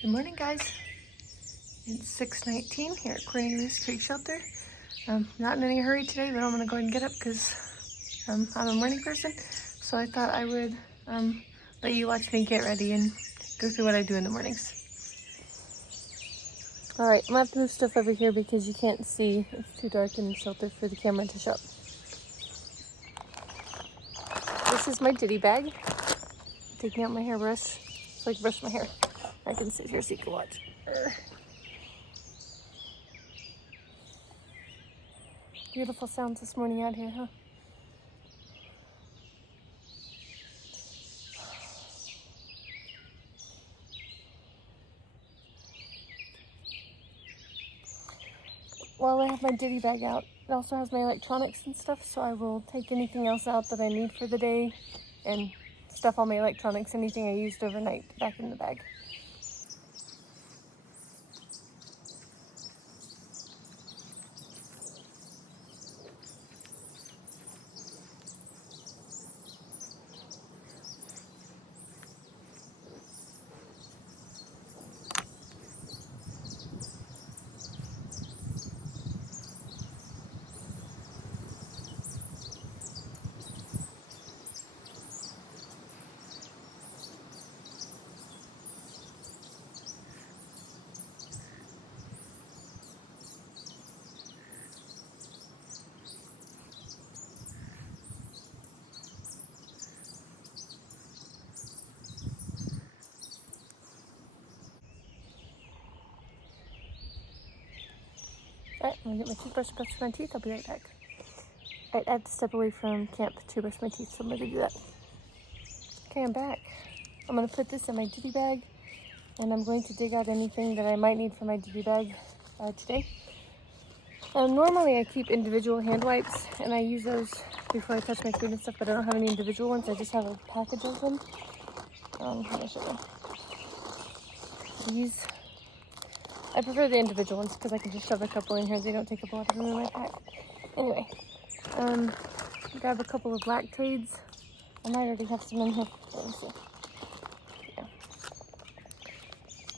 Good morning, guys. It's 6:19 here at Cornelius Creek Shelter. Not in any hurry today, but I'm gonna go ahead and get up because I'm a morning person. So I thought I would let you watch me get ready and go through what I do in the mornings. All right, I'm gonna have to move stuff over here because you can't see. It's too dark in the shelter for the camera to show up. This is my ditty bag. Taking out my hairbrush so I can brush my hair. I can sit here so you can watch. Beautiful sounds this morning out here, huh? While I have my ditty bag out, it also has my electronics and stuff, so I will take anything else out that I need for the day and stuff all my electronics, anything I used overnight, back in the bag. Alright, I'm gonna get my toothbrush, brush my teeth. I'll be right back. Alright, I have to step away from camp to brush my teeth, so I'm gonna do that. Okay, I'm back. I'm gonna put this in my ditty bag, and I'm going to dig out anything that I might need for my ditty bag today. Normally I keep individual hand wipes, and I use those before I touch my food and stuff, but I don't have any individual ones. I just have a package of them. Let me show you. These, I prefer the individual ones because I can just shove a couple in here. They don't take up a lot of room in my pack. Anyway, grab a couple of lactaids. I might already have some in here. Let me see. Yeah.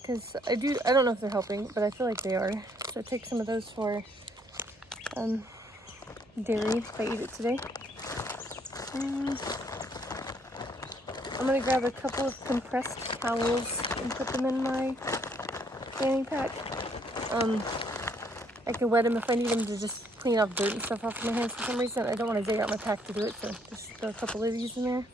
Because I don't know if they're helping, but I feel like they are. So take some of those for dairy if I eat it today. I'm going to grab a couple of compressed towels and put them in my fanny pack. I can wet them if I need them to just clean off dirt and stuff off my hands for some reason. I don't want to dig out my pack to do it, so just throw a couple of these in there.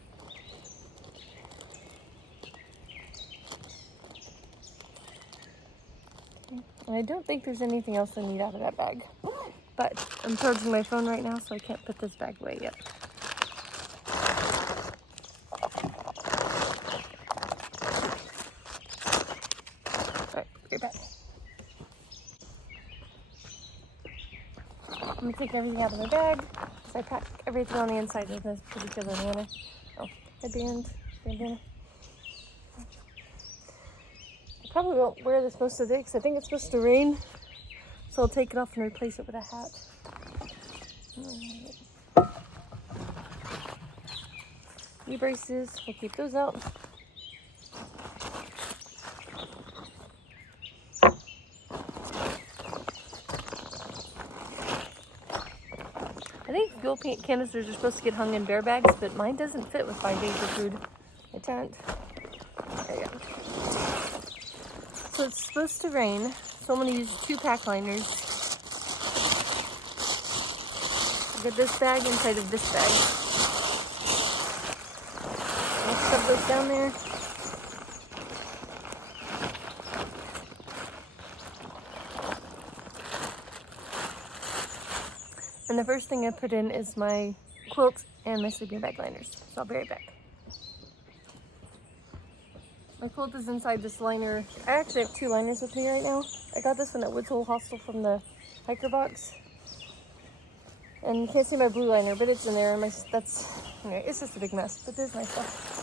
And I don't think there's anything else I need out of that bag. But I'm charging my phone right now, so I can't put this bag away yet. Alright, be back. I'm going to take everything out of my bag, so I pack everything on the inside in this particular manner. Oh, headband, bandana. I probably won't wear this most of the day because I think it's supposed to rain, so I'll take it off and replace it with a hat. Knee braces, we'll keep those out. I think fuel paint canisters are supposed to get hung in bear bags, but mine doesn't fit with 5 days of food. I can't. There you go. So it's supposed to rain, so I'm going to use 2 pack liners. I'll get this bag inside of this bag. I'll stuff those down there. And the first thing I put in is my quilt and my sleeping bag liners. So I'll be right back. My quilt is inside this liner. I actually have 2 liners with me right now. I got this one at Woods Hole Hostel from the hiker box. And you can't see my blue liner, but it's in there. And anyway, it's just a big mess, but there's my stuff.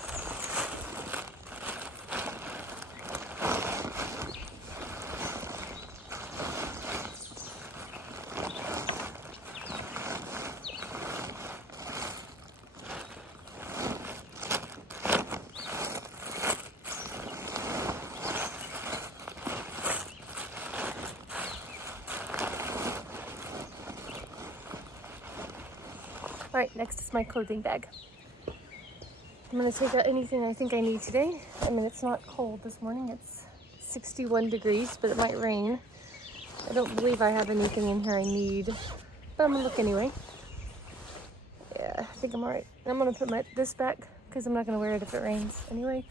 Alright, next is my clothing bag. I'm going to take out anything I think I need today. I mean, it's not cold this morning. It's 61 degrees, but it might rain. I don't believe I have anything in here I need, but I'm going to look anyway. Yeah, I think I'm alright. I'm going to put this back because I'm not going to wear it if it rains anyway.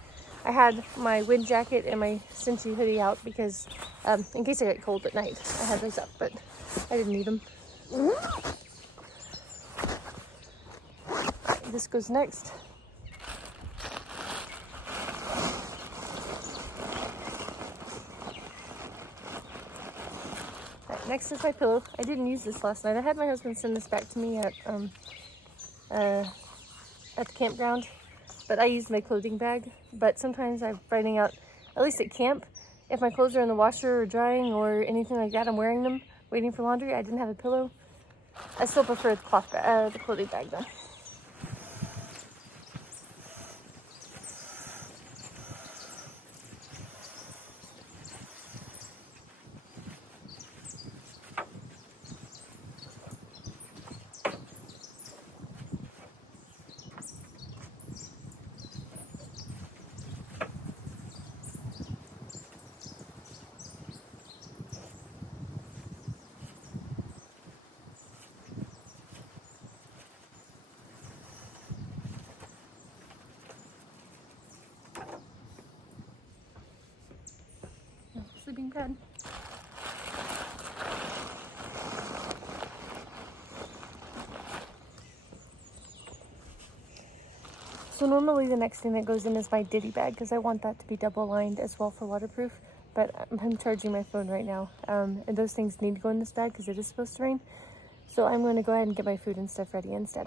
I had my wind jacket and my cinchy hoodie out because in case I get cold at night, I had those up, but I didn't need them. This goes next. Next is my pillow. I didn't use this last night. I had my husband send this back to me at the campground, but I used my clothing bag. But sometimes I'm finding out, at least at camp, if my clothes are in the washer or drying or anything like that, I'm wearing them, waiting for laundry. I didn't have a pillow. I still prefer the clothing bag though. Sleeping pad. So normally the next thing that goes in is my ditty bag because I want that to be double lined as well for waterproof, but I'm charging my phone right now, and those things need to go in this bag because it is supposed to rain. So I'm going to go ahead and get my food and stuff ready instead.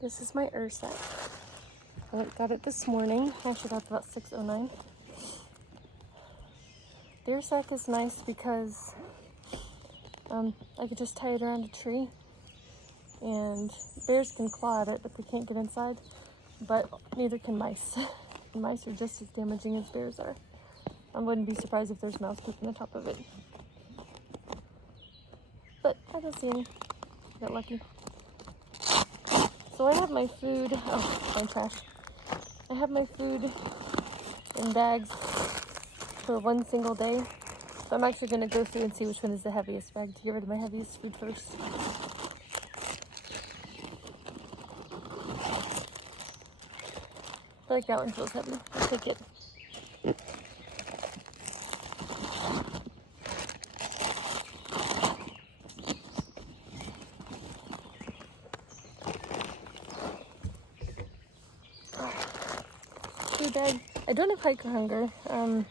This is my sack. I got it this morning. I actually got it about 6:09. The sack is nice because I could just tie it around a tree, and bears can claw at it, but they can't get inside. But neither can mice. Mice are just as damaging as bears are. I wouldn't be surprised if there's mouse poop on the top of it. But I don't see any. Got lucky. So I have my food. Oh, my trash. I have my food in bags for one single day. So I'm actually going to go through and see which one is the heaviest bag to get rid of my heaviest food first. I feel like that one feels heavy. I'll take it. Food bag. I don't have hiker hunger. I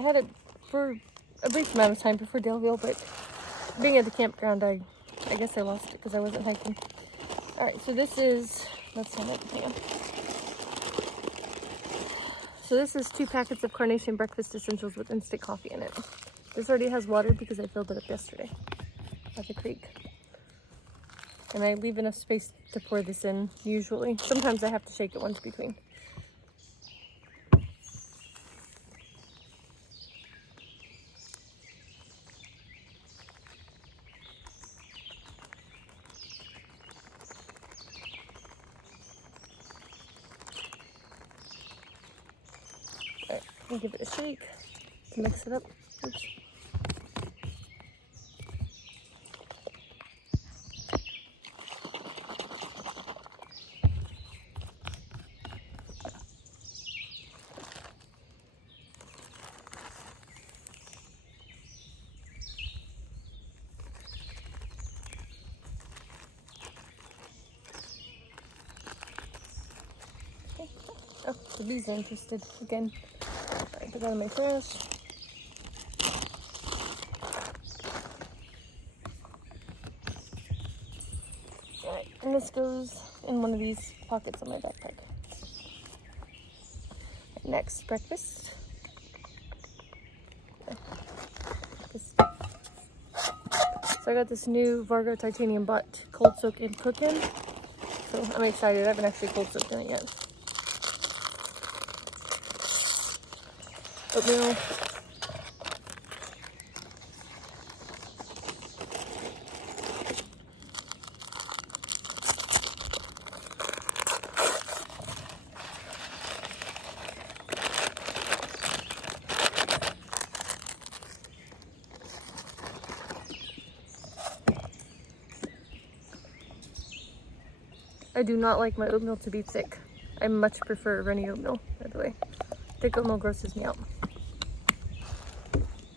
had it for a brief amount of time before Daleville, but being at the campground, I guess I lost it because I wasn't hiking. Alright, so this is, let's turn it, hang on. So this is 2 packets of Carnation breakfast essentials with instant coffee in it. This already has water because I filled it up yesterday at the creek. And I leave enough space to pour this in, usually. Sometimes I have to shake it once between. Alright, I'll give it a shake to mix it up. Oops. Oh, the bees are interested again. Alright, put that in my trash. Alright, and this goes in one of these pockets on my backpack. Next, breakfast. So I got this new Vargo Titanium Butt cold soak and cook in. So I'm excited. I haven't actually cold soaked in it yet. Oatmeal. I do not like my oatmeal to be thick. I much prefer runny oatmeal, by the way. Thick oatmeal grosses me out.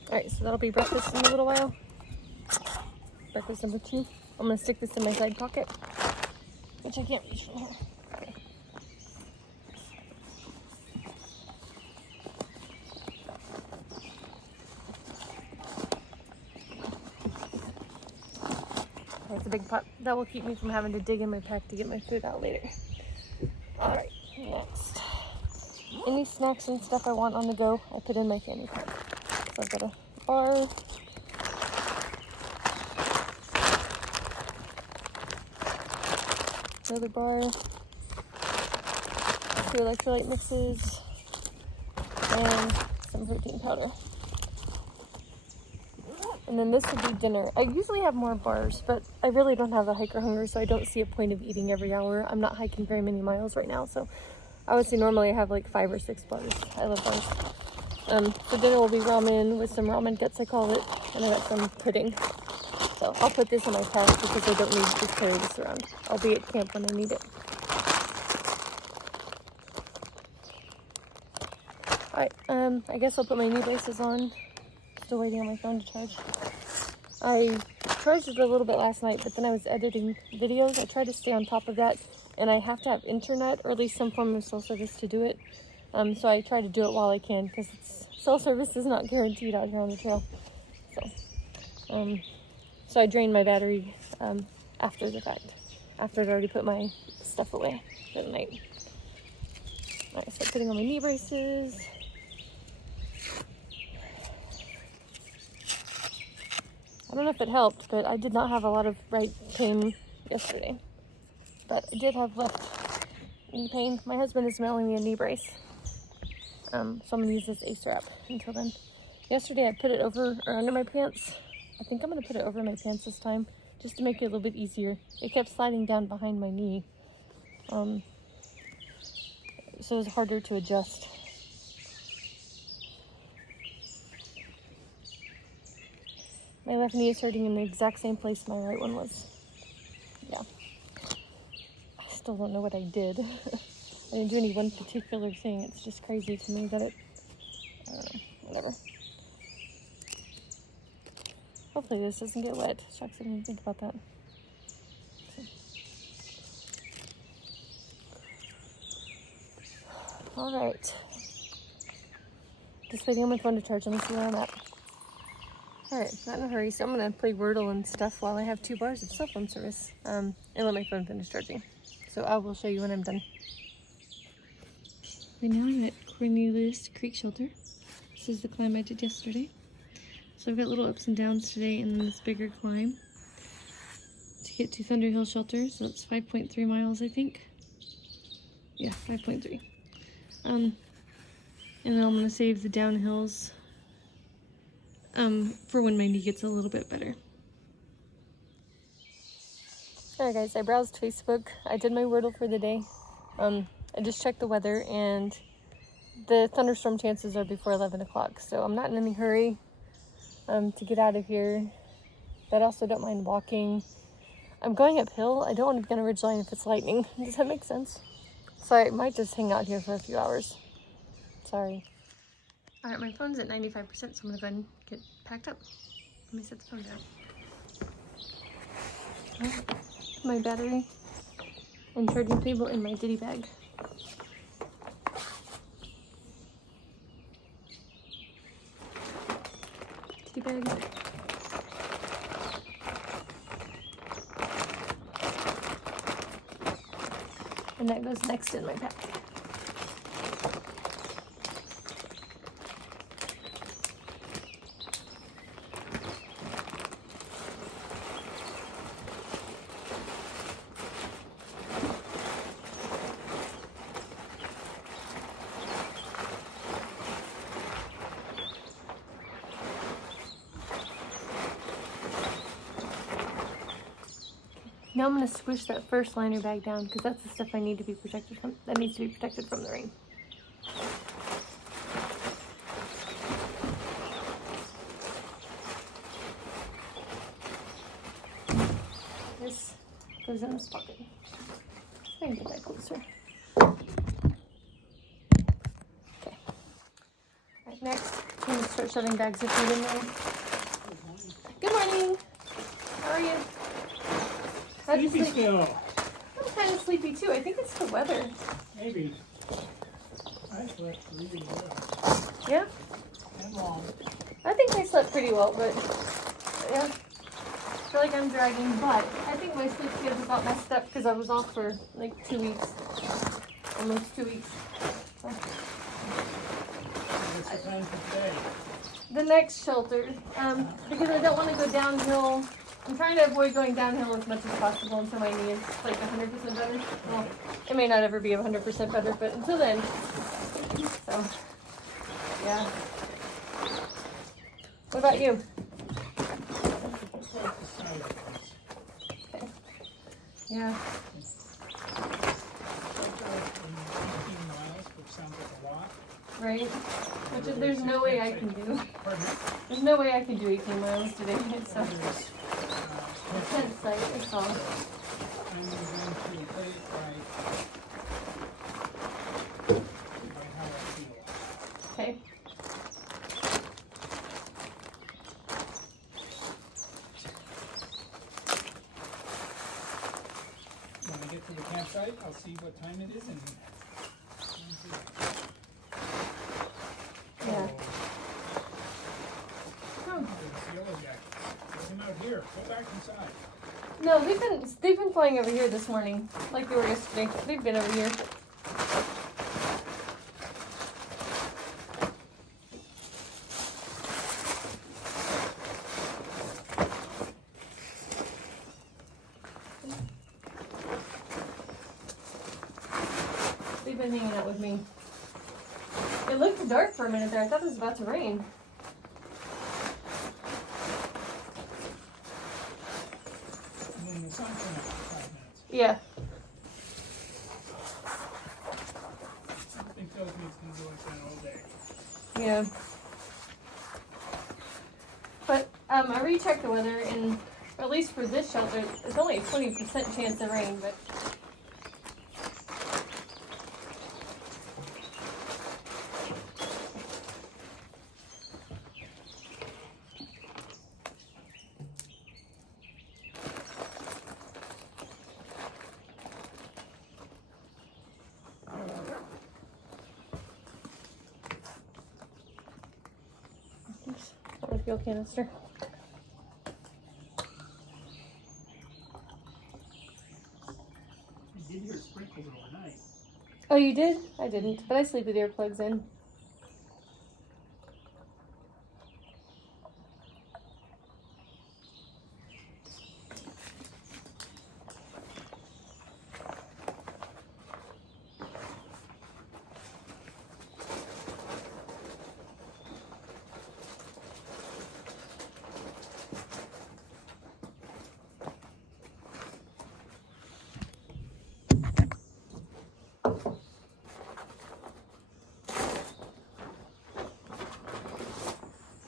Alright, so that'll be breakfast in a little while. Breakfast number 2. I'm going to stick this in my side pocket, which I can't reach from here. It's a big pot. That will keep me from having to dig in my pack to get my food out later. Alright, next. Any snacks and stuff I want on the go, I put in my fanny pack. So I've got a bar. Another bar. 2 electrolyte mixes. And some protein powder. And then this would be dinner. I usually have more bars, but I really don't have a hiker hunger, so I don't see a point of eating every hour. I'm not hiking very many miles right now, so I would say normally I have like 5 or 6 bars. I love bars. So dinner will be ramen with some ramen guts, I call it, and I got some pudding. So I'll put this in my pack because I don't need to carry this around. I'll be at camp when I need it. Alright, I guess I'll put my knee braces on. Still waiting on my phone to charge. I charged it a little bit last night, but then I was editing videos. I try to stay on top of that, and I have to have internet or at least some form of cell service to do it. So I try to do it while I can because cell service is not guaranteed out here on the trail. So I drained my battery after the fact, after I'd already put my stuff away for the night. Alright, so putting on my knee braces. I don't know if it helped, but I did not have a lot of right pain yesterday. But I did have left knee pain. My husband is mailing me a knee brace. So I'm going to use this Ace wrap until then. Yesterday I put it over or under my pants. I think I'm going to put it over my pants this time, just to make it a little bit easier. It kept sliding down behind my knee. So it was harder to adjust. My left knee is hurting in the exact same place my right one was. Yeah. I still don't know what I did. I didn't do any one particular thing. It's just crazy to me that I don't know, whatever. Hopefully this doesn't get wet. Shucks, I didn't even think about that. So. Alright. Just waiting on my phone to charge. Let me see where I'm at. Alright, not in a hurry, so I'm going to play Wordle and stuff while I have 2 bars of cell phone service, and let my phone finish charging. So I will show you when I'm done. Right now I'm at Cornelius Creek Shelter. This is the climb I did yesterday. So I've got little ups and downs today, and then this bigger climb to get to Thunderhill Shelter. So it's 5.3 miles, I think. Yeah, 5.3. And then I'm going to save the downhills for when my knee gets a little bit better. Alright guys, I browsed Facebook. I did my Wordle for the day. I just checked the weather, and the thunderstorm chances are before 11 o'clock. So I'm not in any hurry to get out of here. But I also don't mind walking. I'm going uphill. I don't want to be on a ridgeline if it's lightning. Does that make sense? So I might just hang out here for a few hours. Sorry. Alright, my phone's at 95%, so I'm going to go ahead and get packed up. Let me set the phone down. My battery and charging cable in my ditty bag. Ditty bag. And that goes next in my pack. Now I'm going to squish that first liner bag down because that's the stuff I need to be protected from. That needs to be protected from the rain. This goes in this pocket. Try and get that closer. Okay. Right, next, I'm going to start shoving bags of food in there. Good morning. How are you? Sleepy still. I'm kind of sleepy too. I think it's the weather. Maybe. I slept really well. Yeah? And long. I think I slept pretty well, but yeah. I feel like I'm dragging, but I think my sleep schedule got messed up because I was off for like 2 weeks. Almost 2 weeks. So. What's the time for today? The next shelter, because I don't want to go downhill. I'm trying to avoid going downhill as much as possible until my knee is like 100% better. Well, it may not ever be 100% better, but until then. So, yeah. What about you? Okay. Yeah. Right? Which there's no way I can do. There's no way I can do 18 miles today. It's so intense sight, it's all. I'm going to play it by how I feel. Okay. When I get to the campsite, I'll see what time it is and Yeah. There's yellow jackets. Come out here. Go back inside. No, they've been flying over here this morning, like they were yesterday. They've been over here. They've been hanging out with me. It looked dark for a minute there. I thought it was about to rain. And then the sun came out for 5 minutes. Yeah. Something tells me it's going to go like that all day. Yeah. But I rechecked the weather, and at least for this shelter, it's only a 20% chance of rain, but a fuel canister. I did hear sprinkles overnight. Oh, you did? I didn't, but I sleep with earplugs in.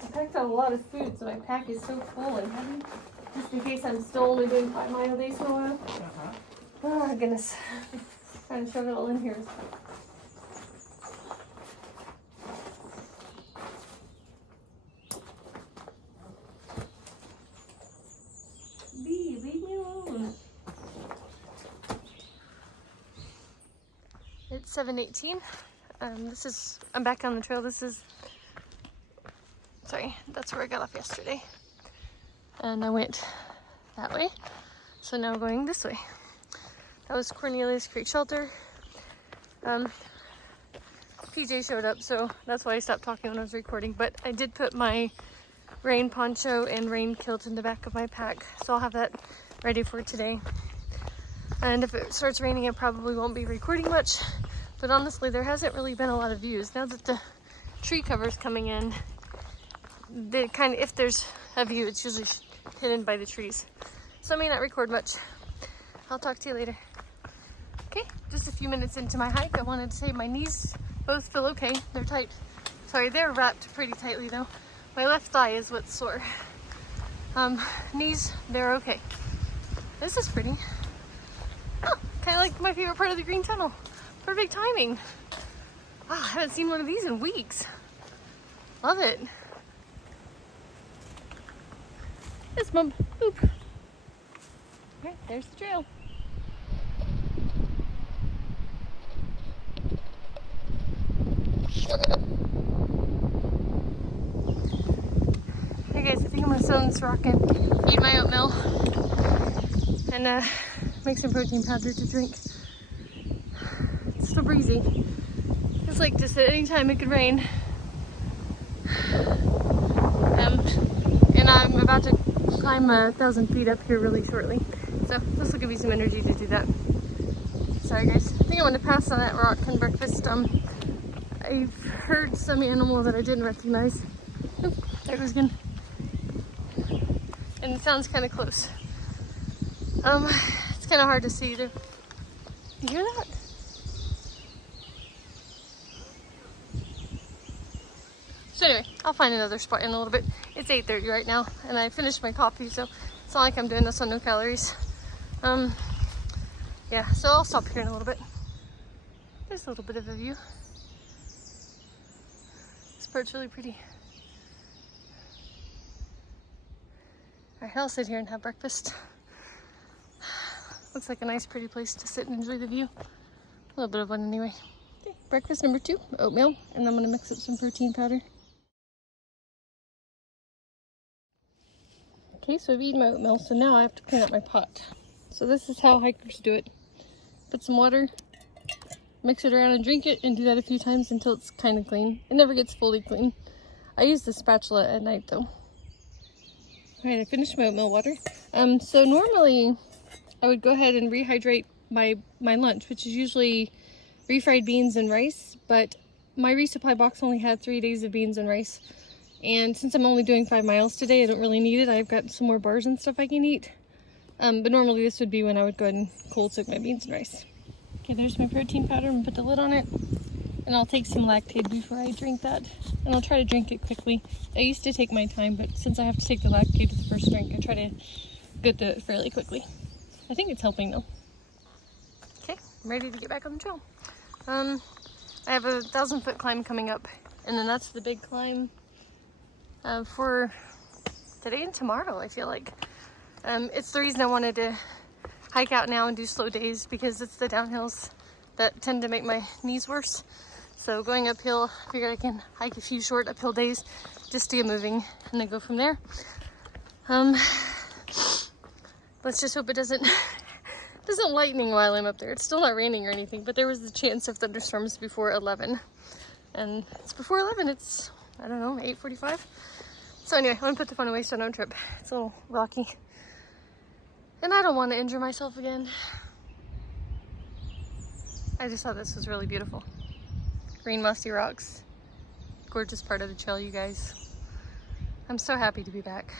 I packed a lot of food, so my pack is so full and heavy. Just in case I'm still only doing 5 mile days for a while. Oh, goodness. Trying to shove it all in here. Bee, leave me alone. It's 7:18. I'm back on the trail. Sorry, that's where I got off yesterday. And I went that way. So now I'm going this way. That was Cornelius Creek Shelter. PJ showed up, so that's why I stopped talking when I was recording. But I did put my rain poncho and rain kilt in the back of my pack, so I'll have that ready for today. And if it starts raining, I probably won't be recording much. But honestly, there hasn't really been a lot of views. Now that the tree cover's coming in, if there's a view, it's usually hidden by the trees. So I may not record much. I'll talk to you later. Okay, just a few minutes into my hike, I wanted to say my knees both feel okay. They're tight. Sorry, they're wrapped pretty tightly though. My left thigh is what's sore. Knees, they're okay. This is pretty. Oh, Kind of like my favorite part of the green tunnel. Perfect timing. Wow, I haven't seen one of these in weeks. Love it. This bump. Boop. Okay, there's the trail. Hey guys, I think I'm gonna sit on this rock and eat my oatmeal and make some protein powder to drink. It's still breezy. It's like just at any time it could rain. And I'm about to climb 1,000 feet up here really shortly. So this will give me some energy to do that. Sorry guys, I think I'm gonna pass on that rock and breakfast. I've heard some animal that I didn't recognize. Oop, there it goes again. And it sounds kind of close. It's kind of hard to see either. You hear that? So anyway, I'll find another spot in a little bit. It's 8:30 right now, and I finished my coffee, so it's not like I'm doing this on no calories. Yeah, so I'll stop here in a little bit. There's a little bit of a view. This part's really pretty. Alright, I'll sit here and have breakfast. Looks like a nice pretty place to sit and enjoy the view. A little bit of one anyway. Okay, breakfast number 2, oatmeal, and I'm gonna mix up some protein powder. Okay, so I've eaten my oatmeal, so now I have to clean up my pot. So this is how hikers do it. Put some water, mix it around and drink it, and do that a few times until it's kind of clean. It never gets fully clean. I use the spatula at night though. Alright, I finished my oatmeal water. So normally I would go ahead and rehydrate my lunch, which is usually refried beans and rice, but my resupply box only had 3 days of beans and rice. And since I'm only doing 5 miles today, I don't really need it. I've got some more bars and stuff I can eat. But normally this would be when I would go ahead and cold soak my beans and rice. Okay, there's my protein powder. I'm gonna put the lid on it. And I'll take some Lactaid before I drink that. And I'll try to drink it quickly. I used to take my time, but since I have to take the Lactaid with the first drink, I try to get through it fairly quickly. I think it's helping though. Okay, I'm ready to get back on the trail. I have a 1,000-foot climb coming up, and then that's the big climb for today and tomorrow, I feel like. It's the reason I wanted to hike out now and do slow days, because it's the downhills that tend to make my knees worse. So going uphill, I figured I can hike a few short uphill days just to get moving and then go from there. Let's just hope it doesn't lightning while I'm up there. It's still not raining or anything, but there was the chance of thunderstorms before 11. And it's before 11, it's, I don't know, 8:45. So anyway, I'm gonna put the phone away so I don't trip. It's a little rocky. And I don't want to injure myself again. I just thought this was really beautiful. Green mossy rocks. Gorgeous part of the trail, you guys. I'm so happy to be back.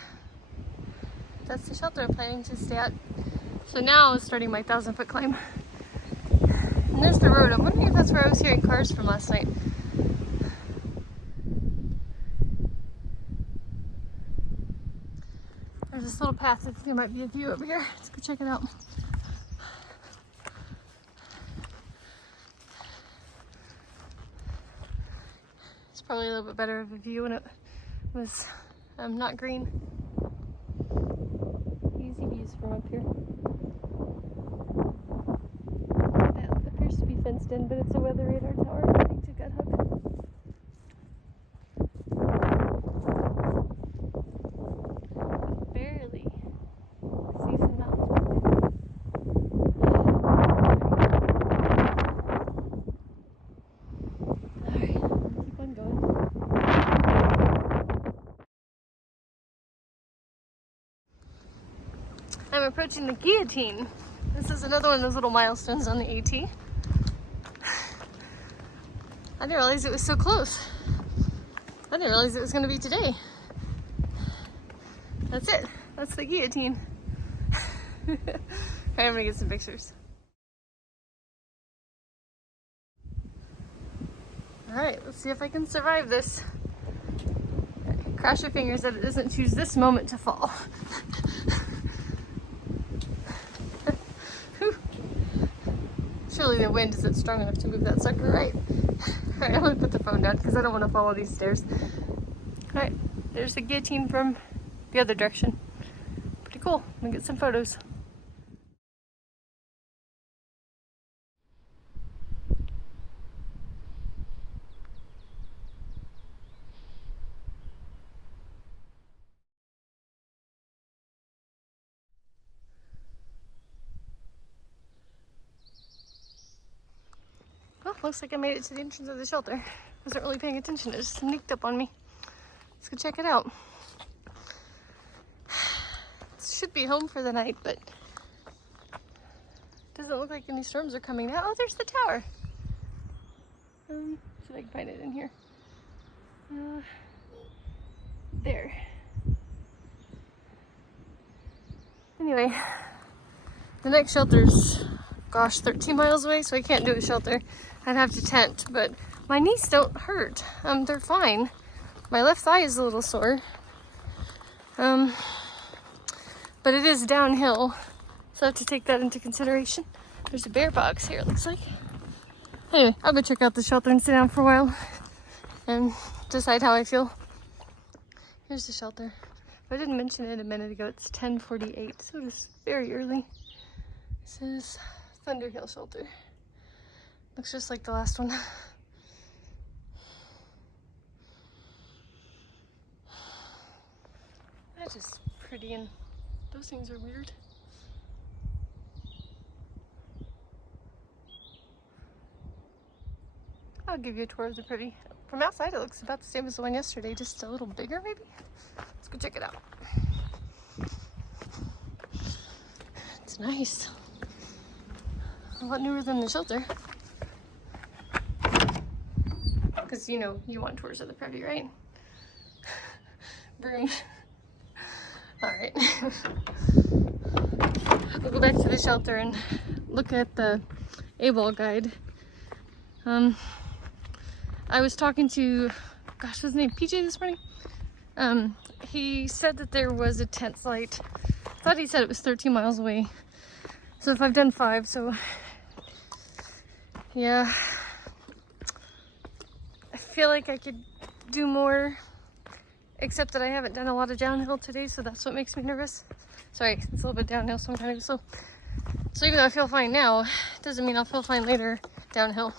That's the shelter I'm planning to stay at. So now I'm starting my 1,000-foot climb. And there's the road. I'm wondering if that's where I was hearing cars from last night. There's this little path. I think there might be a view over here. Let's go check it out. It's probably a little bit better of a view when it was not green. Easy views from up here. That appears to be fenced in, but it's a weather radar tower according to GutHub. Barely see some mountains back there. Alright, keep on going. I'm approaching the Guillotine. This is another one of those little milestones on the AT. I didn't realize it was so close. I didn't realize it was going to be today. That's it. That's the Guillotine. Alright, I'm gonna get some pictures. Alright, let's see if I can survive this. Cross your fingers that it doesn't choose this moment to fall. Surely the wind isn't strong enough to move that sucker, right? Alright, I'm gonna put the phone down because I don't want to follow these stairs. Alright, there's the guillotine from the other direction. Pretty cool. I'm gonna get some photos. Well, looks like I made it to the entrance of the shelter. Wasn't really paying attention, it just sneaked up on me. Let's go check it out. Should be home for the night, but doesn't look like any storms are coming now. Oh, there's the tower. See if I can find it in here. There. Anyway, the next shelter's, gosh, 13 miles away, so I can't do a shelter. I'd have to tent, but my knees don't hurt. They're fine. My left thigh is a little sore. But it is downhill, so I have to take that into consideration. There's a bear box here, it looks like. Anyway, I'll go check out the shelter and sit down for a while and decide how I feel. Here's the shelter. I didn't mention it a minute ago. It's 10:48, so it is very early. This is Thunderhill Shelter. Looks just like the last one. That is pretty, and those things are weird. I'll give you a tour of the privy. From outside, it looks about the same as the one yesterday, just a little bigger maybe. Let's go check it out. It's nice. A lot newer than the shelter. Because you know, you want tours of the privy, right? Broom. Alright. We'll go back to the shelter and look at the AWOL guide. I was talking to, gosh, what's his name? PJ this morning? He said that there was a tent site. I thought he said it was 13 miles away. So if I've done 5, so yeah. I feel like I could do more, except that I haven't done a lot of downhill today, so that's what makes me nervous. Sorry, it's a little bit downhill, so I'm kind of slow. So even though I feel fine now, it doesn't mean I'll feel fine later downhill.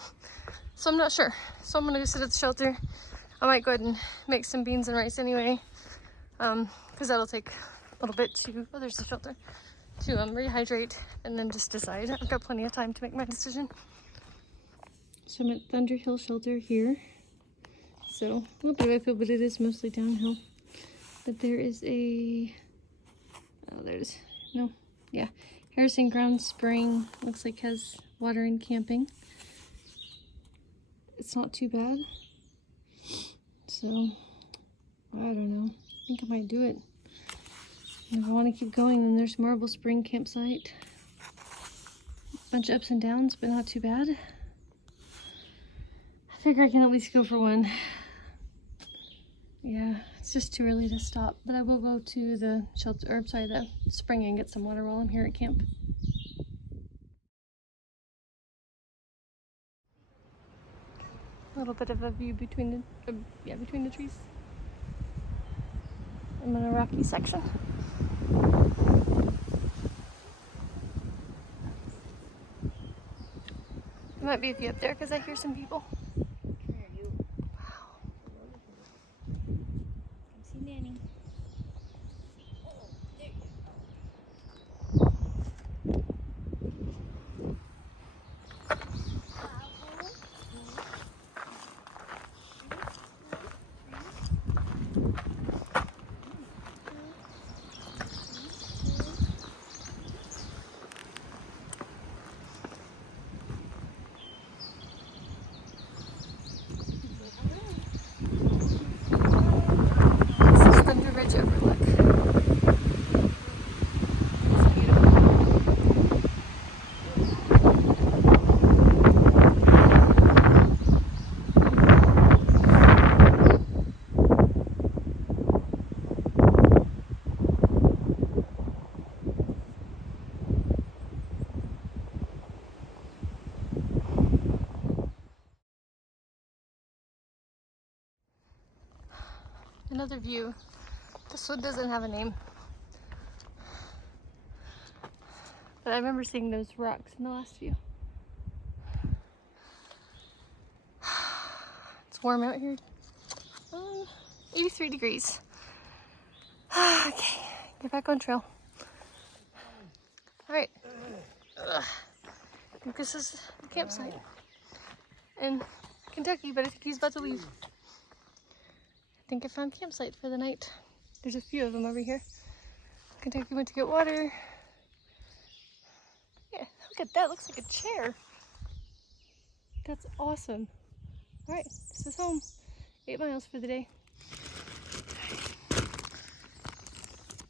So I'm not sure. So I'm gonna go sit at the shelter. I might go ahead and make some beans and rice anyway, because that'll take a little bit to, oh, there's the shelter, to rehydrate and then just decide. I've got plenty of time to make my decision. So I'm at Thunderhill Shelter here. So a little bit of uphill, but it is mostly downhill. But there is a, oh, there's, no, yeah, Harrison Ground Spring. Looks like has water and camping. It's not too bad. So, I don't know. I think I might do it. And if I want to keep going, then there's Marble Spring Campsite. Bunch of ups and downs, but not too bad. I figure I can at least go for one. Yeah, it's just too early to stop. But I will go to the shelter, or sorry, the spring and get some water while I'm here at camp. A little bit of a view between the, between the trees. I'm in a rocky section. There might be a few up there because I hear some people. Wow. See Nanny. another view. This one doesn't have a name. But I remember seeing those rocks in the last view. It's warm out here. 83 degrees. Okay, get back on trail. All right. I think this is the campsite in Kentucky, but I think he's about to leave. I think I found campsite for the night. There's a few of them over here. Kentucky went to get water. Yeah, look at that. Looks like a chair. That's awesome. All right, this is home. 8 miles for the day.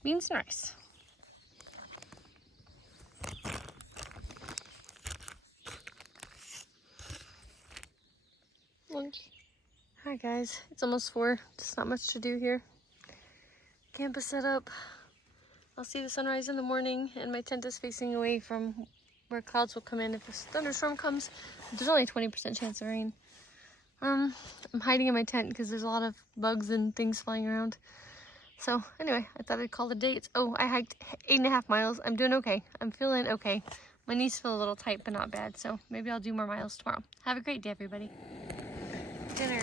Beans and rice. Lunch. Hi guys, it's almost 4. Just not much to do here. Camp is set up. I'll see the sunrise in the morning, and my tent is facing away from where clouds will come in if a thunderstorm comes. There's only a 20% chance of rain. I'm hiding in my tent because there's a lot of bugs and things flying around. So anyway, I thought I'd call it a day. I hiked 8.5 miles. I'm doing okay. I'm feeling okay. My knees feel a little tight, but not bad. So maybe I'll do more miles tomorrow. Have a great day, everybody. Dinner.